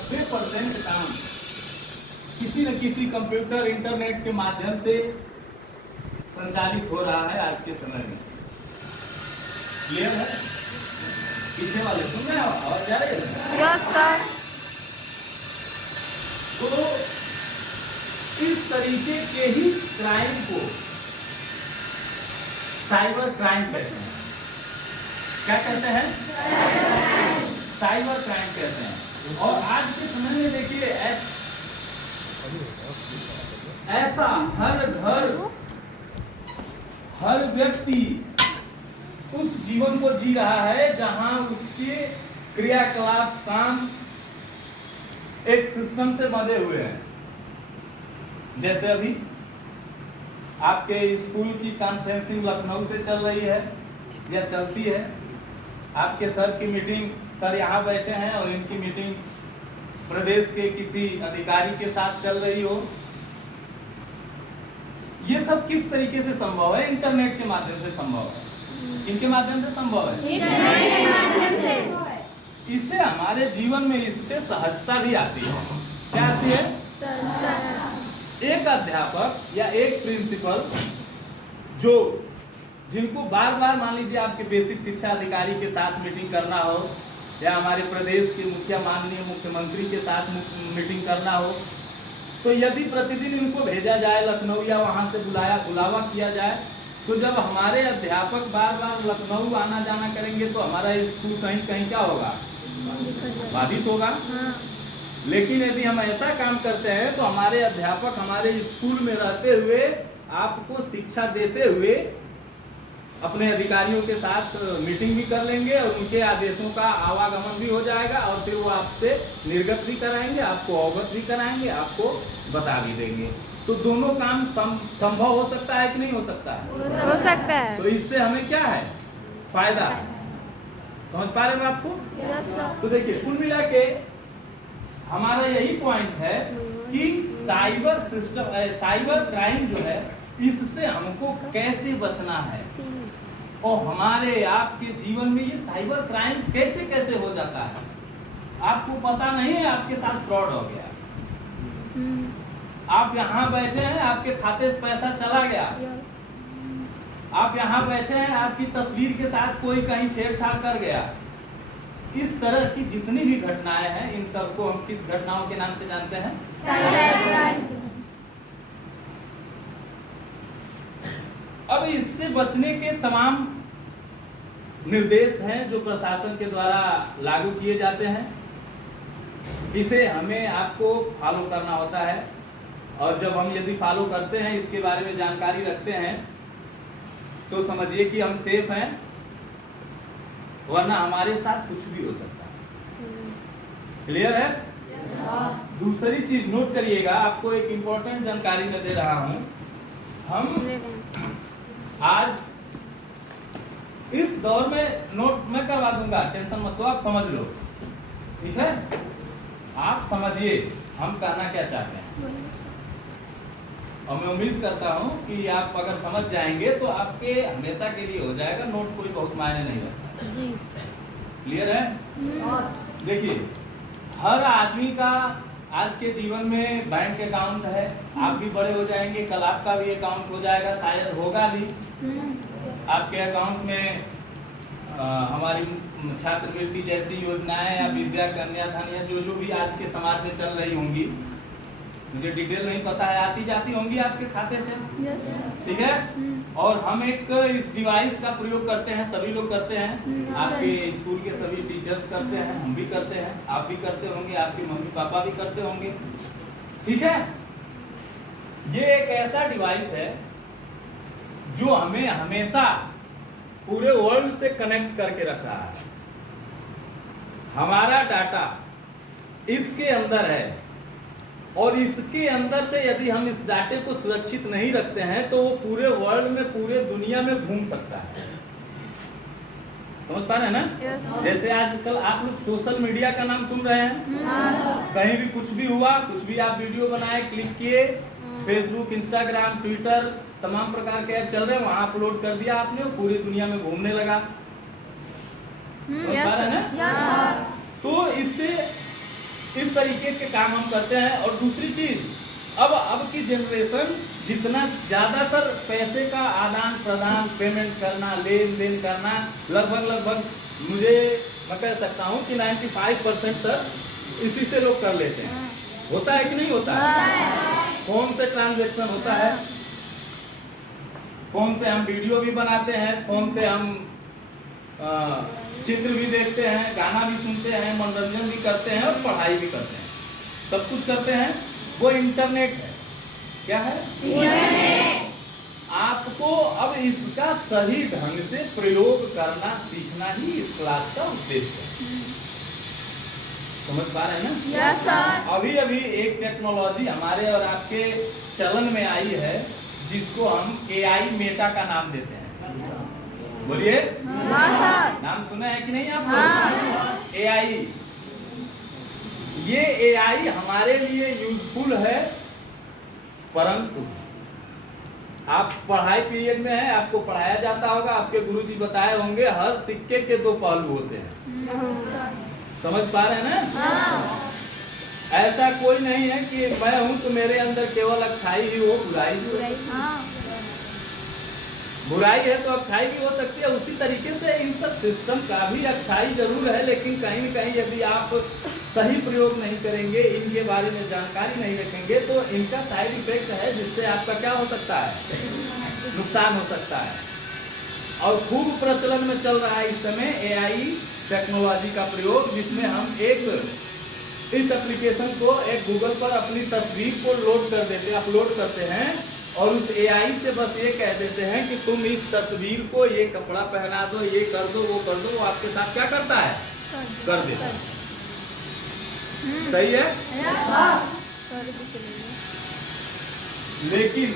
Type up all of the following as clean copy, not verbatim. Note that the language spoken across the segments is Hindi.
90% काम किसी न किसी कंप्यूटर इंटरनेट के माध्यम से संचालित हो रहा है आज के समय में। क्लियर है? पीछे वाले सुन रहे हो? आवाज जा रही है? Yes sir. तो इस तरीके के ही क्राइम को साइबर क्राइम कहते हैं। क्या कहते हैं? साइबर क्राइम कहते हैं। और आज के समय में देखिए ऐसा हर घर, हर व्यक्ति उस जीवन को जी रहा है जहां उसके क्रियाकलाप काम एक सिस्टम से बंधे हुए हैं। जैसे अभी आपके स्कूल की कॉन्फ्रेंसिंग लखनऊ से चल रही है या चलती है, आपके सर की मीटिंग, सर यहाँ बैठे हैं और इनकी मीटिंग प्रदेश के किसी अधिकारी के साथ चल रही हो। ये सब किस तरीके से संभव है? इंटरनेट के माध्यम से संभव है। किनके माध्यम से संभव है? इंटरनेट के माध्यम से। इससे हमारे जीवन में इससे सहजता भी आती है। क्या आती है? एक अध्यापक या एक प्रिंसिपल जो जिनको बार बार मान लीजिए आपके बेसिक शिक्षा अधिकारी के साथ मीटिंग करना हो या हमारे प्रदेश के मुखिया माननीय मुख्यमंत्री के साथ मीटिंग करना हो, तो यदि प्रतिदिन इनको भेजा जाए लखनऊ या वहां से बुलावा किया जाए, तो जब हमारे अध्यापक बार बार लखनऊ आना जाना करेंगे तो हमारा स्कूल कहीं कहीं क्या होगा? बाधित होगा। लेकिन यदि हम ऐसा काम करते हैं तो हमारे अध्यापक हमारे स्कूल में रहते हुए आपको शिक्षा देते हुए अपने अधिकारियों के साथ मीटिंग भी कर लेंगे और उनके आदेशों का आवागमन भी हो जाएगा और फिर वो आपसे निर्गत भी कराएंगे, आपको अवगत भी कराएंगे, आपको बता भी देंगे। तो दोनों काम संभव हो सकता है कि नहीं हो सकता है? हो सकता है। तो इससे हमें क्या है? फायदा। समझ पा रहे हैं आपको? तो देखिए कुल मिला के हमारा यही पॉइंट है कि साइबर सिस्टम, साइबर क्राइम जो है, इससे हमको कैसे बचना है और हमारे आपके जीवन में ये साइबर क्राइम कैसे कैसे हो जाता है। आपको पता नहीं है आपके साथ फ्रॉड हो गया, आप यहाँ बैठे हैं आपके खाते से पैसा चला गया, आप यहाँ बैठे हैं आपकी तस्वीर के साथ कोई कहीं छेड़छाड़ कर गया। इस तरह की जितनी भी घटनाएं हैं, इन सबको हम किस घटनाओं के नाम से जानते हैं? अब इससे बचने के तमाम निर्देश हैं जो प्रशासन के द्वारा लागू किए जाते हैं। इसे हमें आपको फॉलो करना होता है और जब हम यदि फॉलो करते हैं, इसके बारे में जानकारी रखते हैं, तो समझिए कि हम सेफ हैं, वरना हमारे साथ कुछ भी हो सकता है। क्लियर है? दूसरी चीज नोट करिएगा, आपको एक इंपॉर्टेंट जानकारी मैं दे रहा हूं। हम आज इस दौर में नोट मैं करवा दूंगा, टेंशन मत लो, आप समझ लो, ठीक है? आप समझिए हम कहना क्या चाहते हैं और मैं उम्मीद करता हूं कि आप अगर समझ जाएंगे तो आपके हमेशा के लिए हो जाएगा। नोट कोई बहुत मायने नहीं रखता। क्लियर है? देखिए हर आदमी का आज के जीवन में बैंक अकाउंट है। आप भी बड़े हो जाएंगे, कल आपका भी अकाउंट हो जाएगा, शायद होगा भी। आपके अकाउंट में हमारी छात्रवृत्ति जैसी योजनाएं या विद्या कन्या धन या जो भी आज के समाज में चल रही होंगी, मुझे डिटेल नहीं पता है, आती जाती होंगी आपके खाते से, ठीक है? और हम एक इस डिवाइस का प्रयोग करते हैं, सभी लोग करते हैं, आपके स्कूल के सभी टीचर्स करते हैं, हम भी करते हैं, आप भी करते होंगे, आपके मम्मी पापा भी करते होंगे, ठीक है? ये एक ऐसा डिवाइस है जो हमें हमेशा पूरे वर्ल्ड से कनेक्ट करके रख रहा है। हमारा डाटा इसके अंदर है और इसके अंदर से यदि हम इस डाटे को सुरक्षित नहीं रखते हैं तो वो पूरे वर्ल्ड में, पूरे दुनिया में घूम सकता है। समझ पा रहे हैं ना? जैसे आजकल आप लोग सोशल मीडिया का नाम सुन रहे हैं, कहीं भी कुछ भी हुआ, कुछ भी आप वीडियो बनाए, क्लिक किए, फेसबुक, इंस्टाग्राम, ट्विटर, तमाम प्रकार के ऐप चल रहे हैं, वहां अपलोड कर दिया आपने, पूरी दुनिया में घूमने लगा। समझ पा रहे हैं ना? तो इससे इस तरीके के काम हम करते हैं। और दूसरी चीज, अब की जनरेशन जितना ज्यादातर पैसे का आदान प्रदान, पेमेंट करना, लेन देन करना, लगभग मुझे मैं कह सकता हूँ कि 95% तक इसी से लोग कर लेते हैं। होता है कि नहीं होता है? फोन से ट्रांजैक्शन होता है, फोन से हम वीडियो भी बनाते हैं, फोन से हम चित्र भी देखते हैं, गाना भी सुनते हैं, मनोरंजन भी करते हैं और पढ़ाई भी करते हैं, सब कुछ करते हैं। वो इंटरनेट है। क्या है? इंटरनेट। आपको अब इसका सही ढंग से प्रयोग करना सीखना ही इस क्लास का उद्देश्य है। समझ पा रहे हैं ना? Yes sir. अभी एक टेक्नोलॉजी हमारे और आपके चलन में आई है जिसको हम AI मेटा का नाम देते हैं। बोलिए। हाँ सर। नाम सुना है कि नहीं आपको? हाँ। AI। ये AI हमारे लिए यूजफुल है, परंतु आप पढ़ाई पीरियड में है, आपको पढ़ाया जाता होगा, आपके गुरुजी बताए होंगे, हर सिक्के के दो पहलू होते हैं। समझ पा रहे हैं ना? हाँ। ऐसा कोई नहीं है कि मैं हूं तो मेरे अंदर केवल अच्छाई ही हो, बुराई भी हो। हाँ। बुराई है तो अच्छाई भी हो सकती है। उसी तरीके से इन सब सिस्टम का भी अच्छाई जरूर है, लेकिन कहीं न कहीं यदि आप सही प्रयोग नहीं करेंगे, इनके बारे में जानकारी नहीं रखेंगे, तो इनका साइड इफेक्ट है जिससे आपका क्या हो सकता है? नुकसान हो सकता है। और खूब प्रचलन में चल रहा है इस समय AI टेक्नोलॉजी का प्रयोग, जिसमें हम इस एप्लीकेशन को एक गूगल पर अपनी तस्वीर को लोड कर देते हैं, अपलोड करते हैं, और उस AI से बस ये कह देते हैं कि तुम इस तस्वीर को ये कपड़ा पहना दो, ये कर दो, वो कर दो, वो आपके साथ क्या करता है? कर देता है। सही है? लेकिन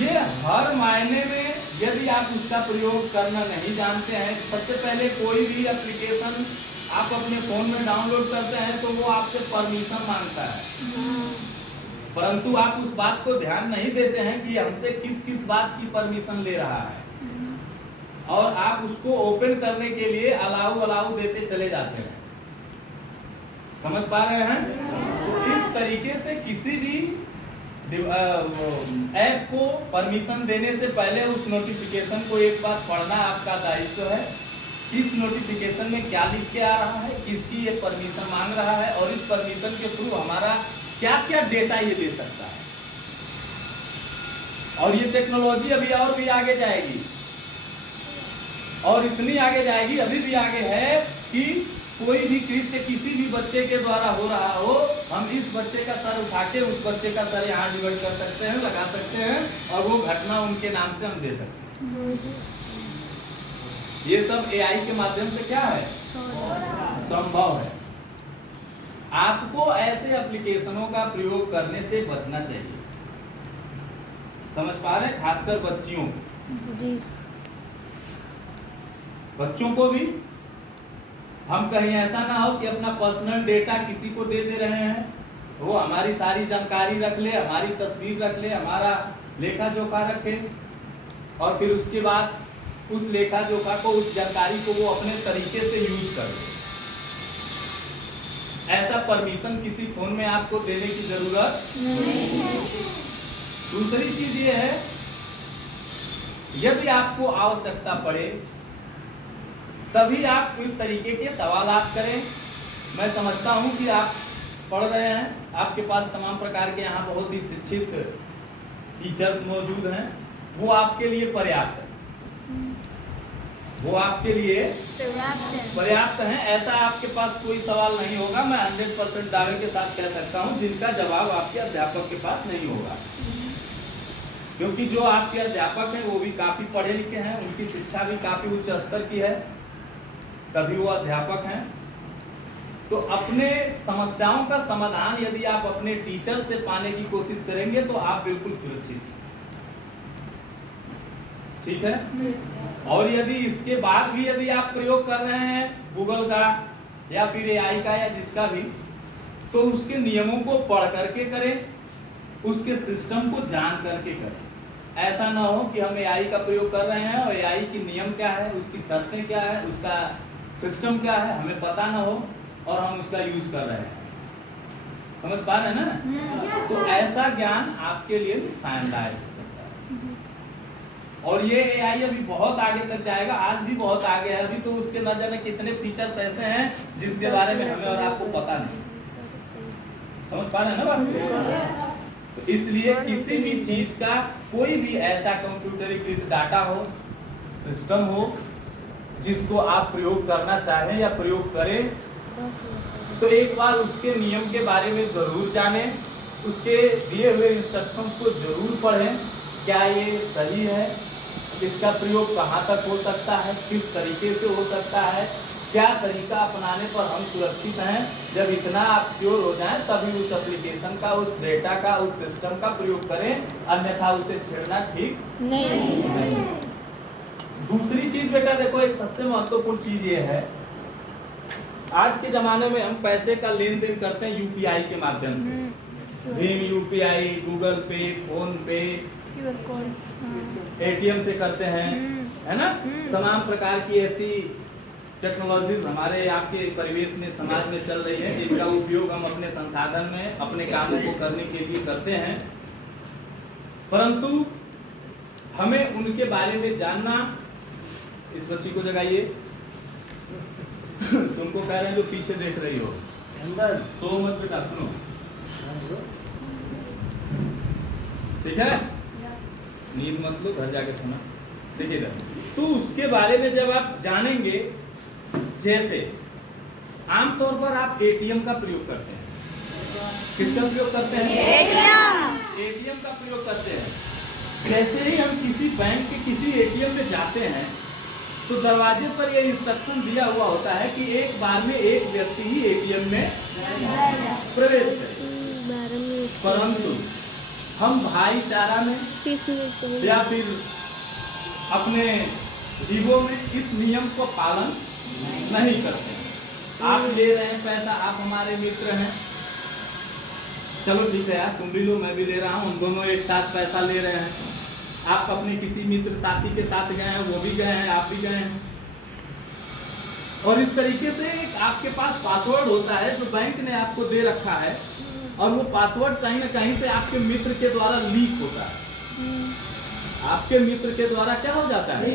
ये हर मायने में यदि आप उसका प्रयोग करना नहीं जानते हैं, सबसे पहले कोई भी एप्लीकेशन आप अपने फोन में डाउनलोड करते हैं तो वो आपसे परमिशन मांगता है, परंतु आप उस बात को ध्यान नहीं देते हैं कि हमसे किस किस बात की परमिशन ले रहा है, और आप उसको ओपन करने के लिए अलाउ देते चले जाते हैं। समझ पा रहे हैं? तो इस तरीके से किसी भी ऐप को परमिशन देने से पहले उस नोटिफिकेशन को एक बार पढ़ना आपका दायित्व है। इस नोटिफिकेशन में क्या लिख के आ रहा है, किसकी ये परमिशन मांग रहा है, और इस परमिशन के थ्रू हमारा क्या क्या डेटा ये ले सकता है। और ये टेक्नोलॉजी अभी और भी आगे जाएगी, और इतनी आगे जाएगी, अभी भी आगे है कि कोई भी कृत्य किसी भी बच्चे के द्वारा हो रहा हो, हम इस बच्चे का सर उठा के उस बच्चे का सर यहाँ डिवाइड कर सकते हैं, लगा सकते हैं, और वो घटना उनके नाम से हम दे सकते हैं। ये सब AI के माध्यम से क्या है? संभव है। आपको ऐसे एप्लीकेशनों का प्रयोग करने से बचना चाहिए। समझ पा रहे हैं? खासकर बच्चों को भी हम कहीं ऐसा ना हो कि अपना पर्सनल डेटा किसी को दे रहे हैं, वो हमारी सारी जानकारी रख ले, हमारी तस्वीर रख ले, हमारा लेखा जोखा रखे, और फिर उसके बाद उस लेखा जोखा को, उस जानकारी को वो अपने तरीके से यूज कर ले। ऐसा परमिशन किसी फोन में आपको देने की जरूरत नहीं है। दूसरी चीज ये है, यदि आपको आवश्यकता पड़े तभी आप इस तरीके के सवालात करें। मैं समझता हूं कि आप पढ़ रहे हैं, आपके पास तमाम प्रकार के यहाँ बहुत ही शिक्षित टीचर्स मौजूद हैं, वो आपके लिए पर्याप्त है, वो आपके लिए पर्याप्त हैं। ऐसा आपके पास कोई सवाल नहीं होगा, मैं 100% दावे के साथ कह सकता हूं, जिनका जवाब आपके अध्यापक के पास नहीं होगा, क्योंकि जो आपके अध्यापक हैं वो भी काफी पढ़े लिखे हैं, उनकी शिक्षा भी काफी उच्च स्तर की है, तभी वो अध्यापक हैं। तो अपने समस्याओं का समाधान यदि आप अपने टीचर से पाने की कोशिश करेंगे तो आप बिल्कुल सुरक्षित, ठीक है। और यदि इसके बाद भी यदि आप प्रयोग कर रहे हैं गूगल का या फिर AI का या जिसका भी, तो उसके नियमों को पढ़ करके करें, उसके सिस्टम को जान करके करें। ऐसा ना हो कि हम AI का प्रयोग कर रहे हैं और AI की नियम क्या है, उसकी शर्तें क्या है, उसका सिस्टम क्या है हमें पता ना हो और हम उसका यूज कर रहे हैं। समझ पा रहे हैं ना? तो ऐसा ज्ञान आपके लिए नुकसानदायक हो सकता है। और ये AI अभी बहुत आगे तक जाएगा, आज भी बहुत आगे है, अभी तो उसके न जाने कितने फीचर्स ऐसे हैं जिसके बारे में हमें और आपको पता नहीं। समझ पा रहे हैं ना बात? तो इसलिए किसी भी चीज का कोई भी ऐसा कंप्यूटरीकृत डाटा हो, सिस्टम हो, जिसको आप प्रयोग करना चाहें या प्रयोग करें, तो एक बार उसके नियम के बारे में जरूर जानें, उसके दिए हुए इंस्ट्रक्शंस को जरूर पढ़ें। क्या ये सही है? इसका प्रयोग कहाँ तक हो सकता है? किस तरीके से हो सकता है? क्या तरीका अपनाने पर हम सुरक्षित हैं? जब इतना आप श्योर हो जाएं तभी उस एप्लीकेशन का, उस डेटा का, उस सिस्टम का प्रयोग करें, अन्यथा उसे छेड़ना ठीक नहीं। दूसरी चीज बेटा देखो, एक सबसे महत्वपूर्ण चीज ये है, आज के जमाने में हम पैसे का लेन देन करते हैं यूपीआई के माध्यम से। भीम यूपीआई, गूगल पे, फोन पे, एटीएम से करते हैं, है ना? तमाम प्रकार की ऐसी टेक्नोलॉजीज हमारे आपके परिवेश में, समाज में चल रही है, जिनका उपयोग हम अपने संसाधन में, अपने कामों को करने के लिए करते हैं। परंतु हमें उनके बारे में जानना, इस बच्ची को जगाइए, तुमको कह रहे हैं जो पीछे देख रही हो, सो मत बेटा, सुनो, ठीक है? नींद मत लो, घर जाके सुना। देखिए इधर, तो उसके बारे में जब आप जानेंगे, जैसे आमतौर पर आप एटीएम का प्रयोग करते हैं। किसका प्रयोग करते हैं? एटीएम का प्रयोग करते हैं। जैसे ही हम किसी बैंक के किसी एटीएम में जाते हैं, तो दरवाजे पर यह इंस्ट्रक्शन दिया हुआ होता है कि एक बार में एक व्यक्ति ही एटीएम में प्रवेश करे। परंतु हम भाईचारा में या फिर अपने ईगो में इस नियम को पालन नहीं करते। आप ले रहे हैं पैसा, आप हमारे मित्र हैं, चलो ठीक है यार, तुम भी लो, मैं भी ले रहा हूँ, हम दोनों एक साथ पैसा ले रहे हैं। आप अपने किसी मित्र साथी के साथ गए हैं, वो भी गए हैं, आप भी गए हैं, और इस तरीके से आपके पास पासवर्ड होता है जो बैंक ने आपको दे रखा है, और वो पासवर्ड कहीं ना कहीं से आपके मित्र के द्वारा लीक होता है। आपके मित्र के द्वारा क्या हो जाता है?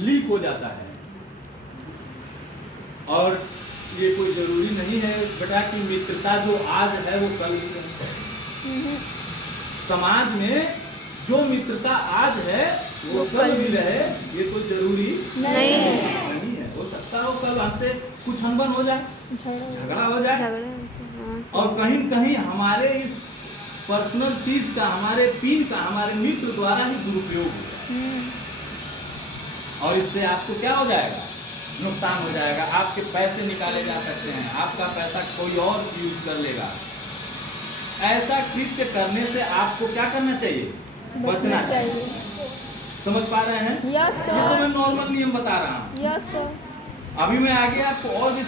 लीक हो जाता है। और ये कोई जरूरी नहीं है बेटा कि मित्रता जो आज है वो कल भी रहे। समाज में जो मित्रता आज है वो कल भी रहे, ये कोई जरूरी नहीं है। हो सकता हो कल हमसे कुछ अनबन हो जाए, झगड़ा हो जाए, और कहीं कहीं हमारे इस पर्सनल चीज का, हमारे पिन का, हमारे मित्र द्वारा ही दुरुपयोग हो जाए, और इससे आपको क्या हो जाएगा? नुकसान हो जाएगा। आपके पैसे निकाले जा सकते हैं, आपका पैसा कोई और यूज कर लेगा। ऐसा कृत्य करने से आपको क्या करना चाहिए? बचना चाहिए। समझ पा रहे हैं? यस ये तो मैं नॉर्मल नियम बता रहा हूँ। Yes sir. अभी मैं आगे आपको और भी